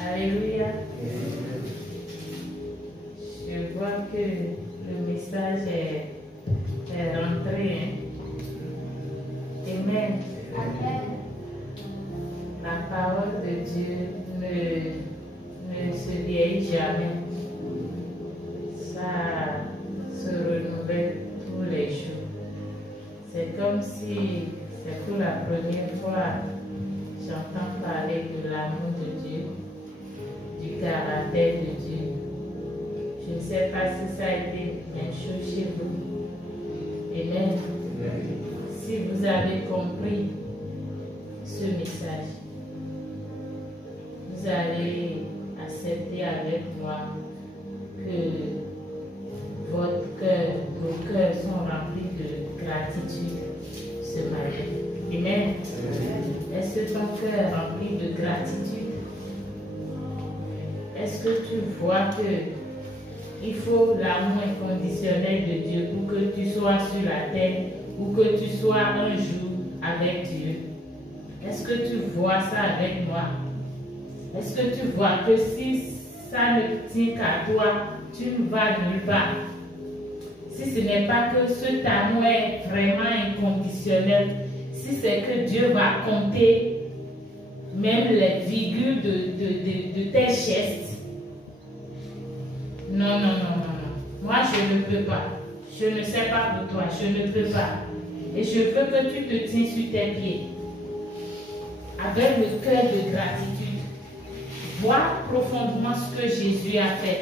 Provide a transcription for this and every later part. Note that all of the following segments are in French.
Alléluia. Je vois que le message est rentré. Amen. Amen. La parole de Dieu ne se vieillit jamais. Ça se renouvelle tous les jours. C'est comme si c'est pour la première fois j'entends parler de l'amour de Dieu, du caractère de Dieu. Je ne sais pas si ça a été une chose chez vous. Amen. Si vous avez compris ce message, vous allez accepter avec moi que votre cœur, vos cœurs sont remplis de gratitude ce matin. Amen. Est-ce que ton cœur est rempli de gratitude? Est-ce que tu vois que il faut l'amour inconditionnel de Dieu pour que tu sois sur la terre ou que tu sois un jour avec Dieu? Est-ce que tu vois ça avec moi? Est-ce que tu vois que si ça ne tient qu'à toi, tu ne vas nulle part? Si ce n'est pas que cet amour est vraiment inconditionnel, si c'est que Dieu va compter même les virgules de tes gestes, non. Moi, je ne peux pas. Je ne sais pas pour toi, je ne peux pas. Et je veux que tu te tiens sur tes pieds avec le cœur de gratitude. Vois profondément ce que Jésus a fait.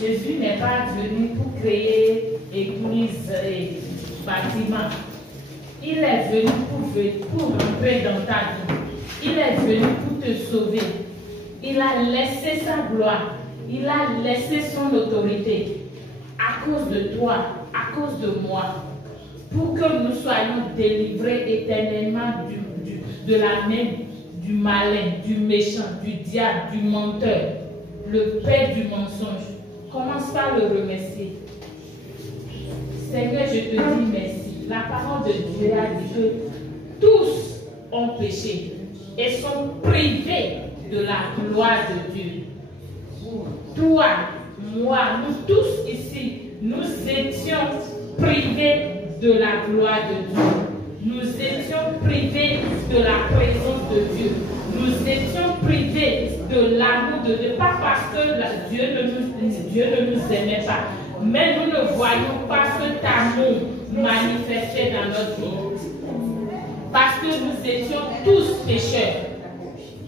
Jésus n'est pas venu pour créer église et bâtiment. Il est venu pour rentrer dans ta vie. Il est venu pour te sauver. Il a laissé sa gloire. Il a laissé son autorité à cause de toi, à cause de moi, pour que nous soyons délivrés éternellement de la main du malin, du méchant, du diable, du menteur, le père du mensonge. Commence par le remercier. Seigneur, je te dis merci. La parole de Dieu a dit que tous ont péché et sont privés de la gloire de Dieu. Toi, moi, nous tous ici, nous étions privés de la gloire de Dieu. Nous étions privés de la présence de Dieu. Nous étions privés de l'amour de Dieu. Pas parce que Dieu ne nous aimait pas, mais nous ne voyons pas cet amour manifesté dans notre vie. Parce que nous étions tous pécheurs.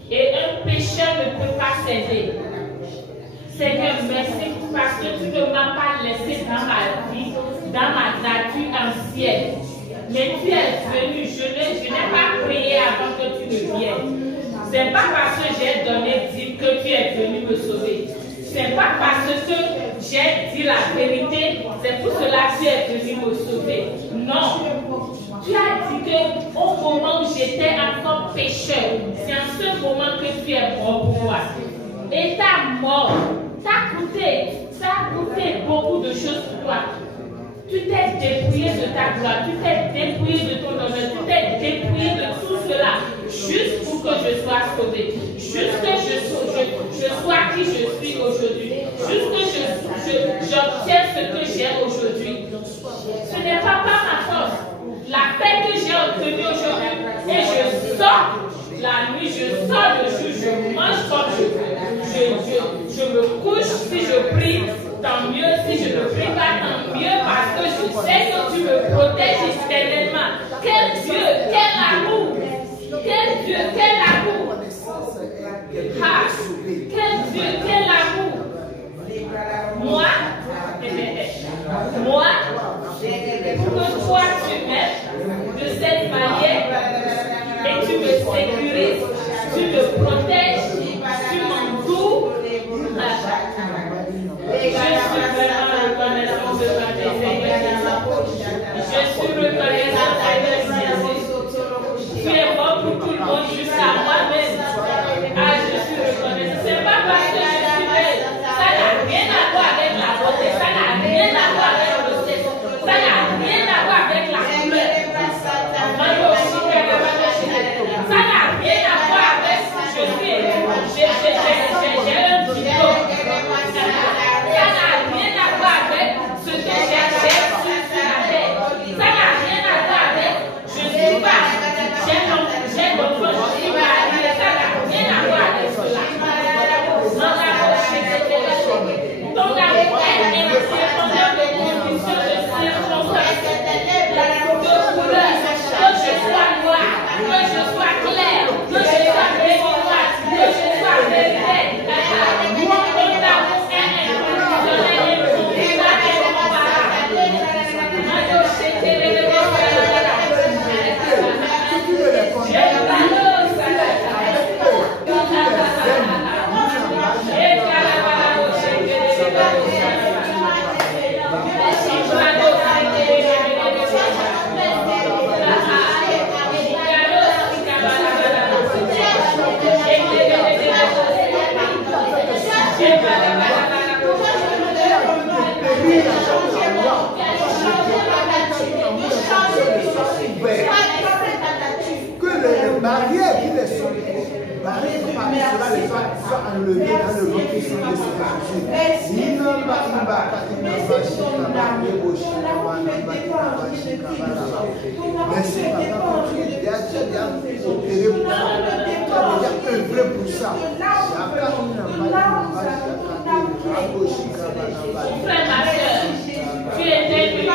Et un pécheur ne peut pas s'aider. Seigneur, merci parce que tu ne m'as pas laissé dans ma vie, dans ma nature ancienne. Mais tu es venu, je n'ai pas prié avant que tu ne viennes. Ce n'est pas parce que j'ai donné dîme que tu es venu me sauver. Ce n'est pas parce que j'ai dit la vérité, c'est pour cela que tu es venu me sauver. Non. Tu as dit qu'au moment où j'étais encore pécheur, c'est en ce moment que tu es mort pour moi. Et ta mort, ça a coûté beaucoup de choses pour toi. Tu t'es dépouillé de ta gloire, tu t'es dépouillé de ton honneur, tu t'es dépouillé de tout cela, juste pour que je sois sauvé, juste que je sois qui je suis aujourd'hui, juste que j'obtienne ce que j'ai aujourd'hui. Ce n'est pas par ma force. La paix que j'ai obtenue aujourd'hui, et je sors la nuit, je sors le jour, je mange comme je veux. Je me couche, si je prie, tant mieux. Si je ne prie pas, tant mieux, parce que je sais que tu me protèges éternellement. Quel Dieu, quel amour! Quel Dieu, quel amour! Ah, quel Dieu, quel amour! Moi, pour que toi tu m'aimes de cette manière et tu me sécurises, tu me protèges, tu m'entoures. Je suis vraiment reconnaissant de ta bienveillance. Je suis reconnaissant de ta bienveillance. Tu es bon pour tout le monde jusqu'à moi-même. Ah, je suis reconnaissant. Ce n'est pas parce que je suis belle. Ça n'a rien à voir avec la beauté. Ça n'a rien à voir avec le sexe. Ça n'a rien à voir avec la couleur. Ça n'a rien à voir avec si je suis Que les barrières qui les sont barrées parmi cela les soient enlevées dans le nom puissant de Jésus. Merci Papa, tu es déjà œuvré pour ça. Frère, ma soeur, tu étais venu.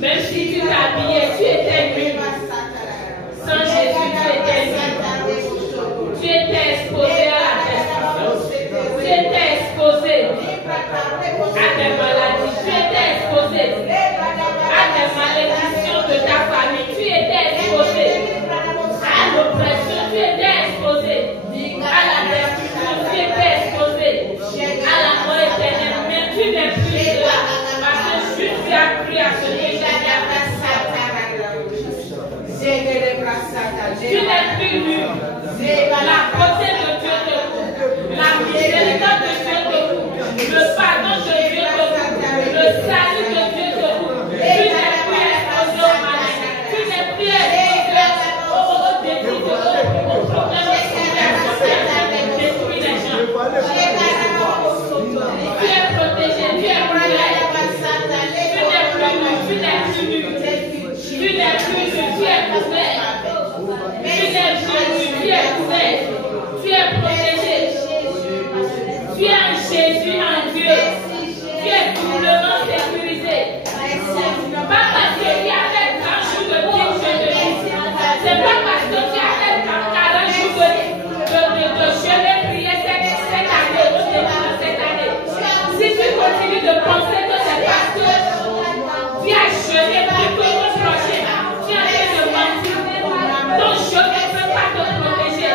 Même si tu t'habillais, tu étais venu. Sans Jésus, tu étais venu. Tu étais exposé à la destruction. Tu étais exposé à des maladies. Tu étais exposé à des malédictions de ta famille. Tu étais exposé à l'oppression. Tu étais exposé à la destruction. Tu étais exposé à la mort éternelle. Mais tu n'es plus là. Parce que juste tu as cru à ce que j'ai dit. Tu n'es plus nu. La beauté de Dieu te couvre. La miséricorde de Dieu te couvre. Le pardon de Dieu te couvre. Le salut de Dieu te couvre. Tu n'es plus exposé au malin. Tu n'es plus exposé aux défis, aux problèmes, aux problèmes qui détruisent les gens. Tu es protégé. Tu es couvert. Tu n'es plus nu. Tu n'es plus nu. Tu es couvert. Tu n'es plus nu. Tu es couvert. Tu es protégé. Tu es en Jésus, en Dieu. Tu es doublement sécurisé. Pas parce que tu as fait 30 jours de vie, je te dis. C'est pas parce que tu as fait 40 jours de jeûne et prier cette année, cette année. Si tu continues de penser que c'est parce que tu as jeûné plus que ton prochain, tu es en train de mentir. Ton jeûne ne peut pas te protéger.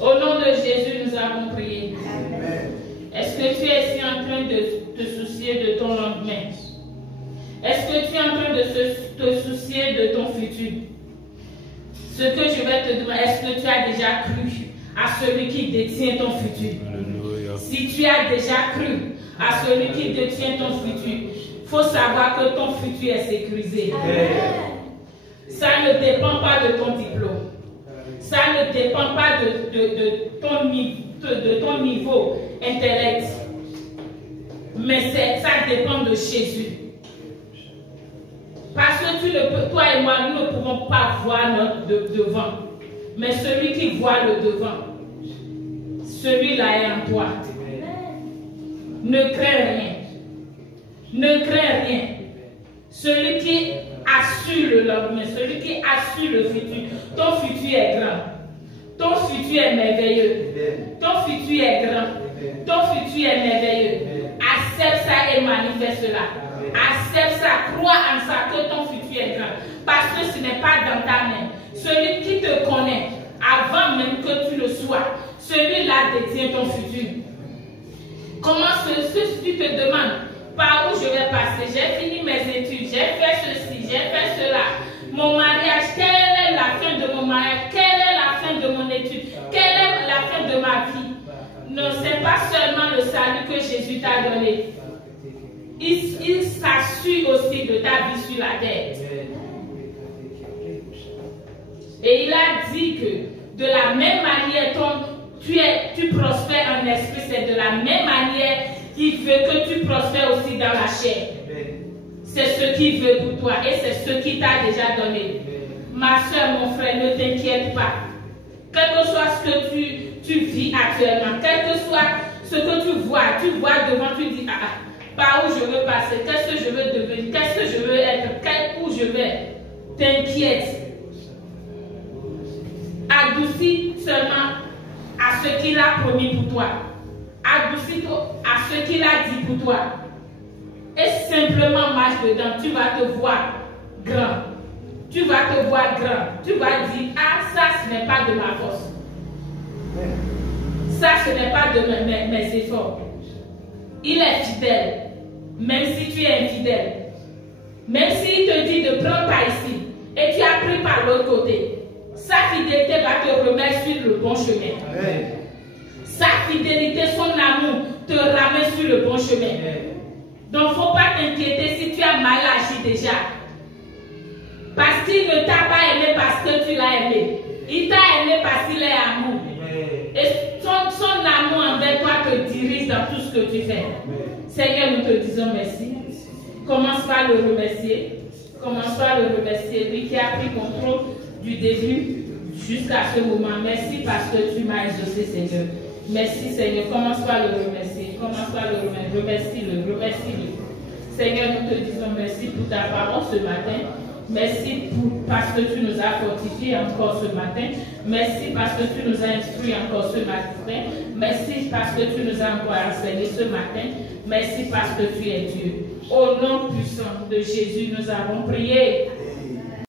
Au nom de Jésus, nous avons prié. Est-ce que tu es ici en train de te soucier de ton lendemain? Est-ce que tu es en train de te soucier de ton futur? Ce que je vais te demander, est-ce que tu as déjà cru à celui qui détient ton futur? Alléluia. Si tu as déjà cru à celui qui détient ton futur, il faut savoir que ton futur est sécurisé. Amen. Ça ne dépend pas de ton diplôme. Ça ne dépend pas de ton niveau intellect. Mais ça dépend de Jésus. Parce que toi et moi, nous ne pouvons pas voir notre devant. Mais celui qui voit le devant, celui-là est en toi. Ne crains rien. Ne crains rien. Celui qui assure le lendemain, celui qui assure le futur. Ton futur est grand. Ton futur est merveilleux. Ton futur est grand. Ton futur est merveilleux. Accepte ça et manifeste cela. Accepte ça, crois en ça que ton futur est grand. Parce que ce n'est pas dans ta main. Celui qui te connaît, avant même que tu le sois, celui-là détient ton futur. Comment tu te demandes par où je vais passer? J'ai fini mes études, j'ai fait ceci, j'ai fait cela. Mon mariage, quelle est la fin de mon mariage? Quelle est la fin de mon étude? pas seulement le salut que Jésus t'a donné. Il s'assure aussi de ta vie sur la terre. Et il a dit que de la même manière tu prospères en esprit, c'est de la même manière qu'il veut que tu prospères aussi dans la chair. C'est ce qu'il veut pour toi et c'est ce qu'il t'a déjà donné. Ma soeur, mon frère, ne t'inquiète pas. Quel que soit ce que tu vis actuellement, quel que soit ce que tu vois devant, tu dis, par où je veux passer, qu'est-ce que je veux devenir, qu'est-ce que je veux être, où je vais. T'inquiète. Adoucis seulement à ce qu'il a promis pour toi. Adoucis-toi à ce qu'il a dit pour toi. Et simplement marche dedans, tu vas te voir grand. Tu vas te voir grand. Tu vas dire, ça ce n'est pas de ma force. Ça ce n'est pas de mes efforts. Il est fidèle. Même si tu es infidèle. Même s'il te dit de prendre par ici et tu as pris par l'autre côté, sa fidélité va te remettre sur le bon chemin. Amen. Sa fidélité, son amour te ramène sur le bon chemin. Amen. Donc, il ne faut pas t'inquiéter si tu as mal agi déjà. Parce qu'il ne t'a pas aimé parce que tu l'as aimé. Il t'a aimé parce qu'il est amour. Amen. Et son amour envers toi te dirige dans tout ce que tu fais. Amen. Seigneur, nous te disons merci. Commence par le remercier. Commence par le remercier. Lui qui a pris contrôle du début jusqu'à ce moment. Merci parce que tu m'as exaucé, Seigneur. Merci, Seigneur. Commence par le remercier. Commence par le remercier. Remercie-le. Remercie-le. Seigneur, nous te disons merci pour ta parole ce matin. Merci parce que tu nous as fortifiés encore ce matin. Merci parce que tu nous as instruits encore ce matin. Merci parce que tu nous as encore enseigné ce matin. Merci parce que tu es Dieu. Au nom puissant de Jésus, nous avons prié.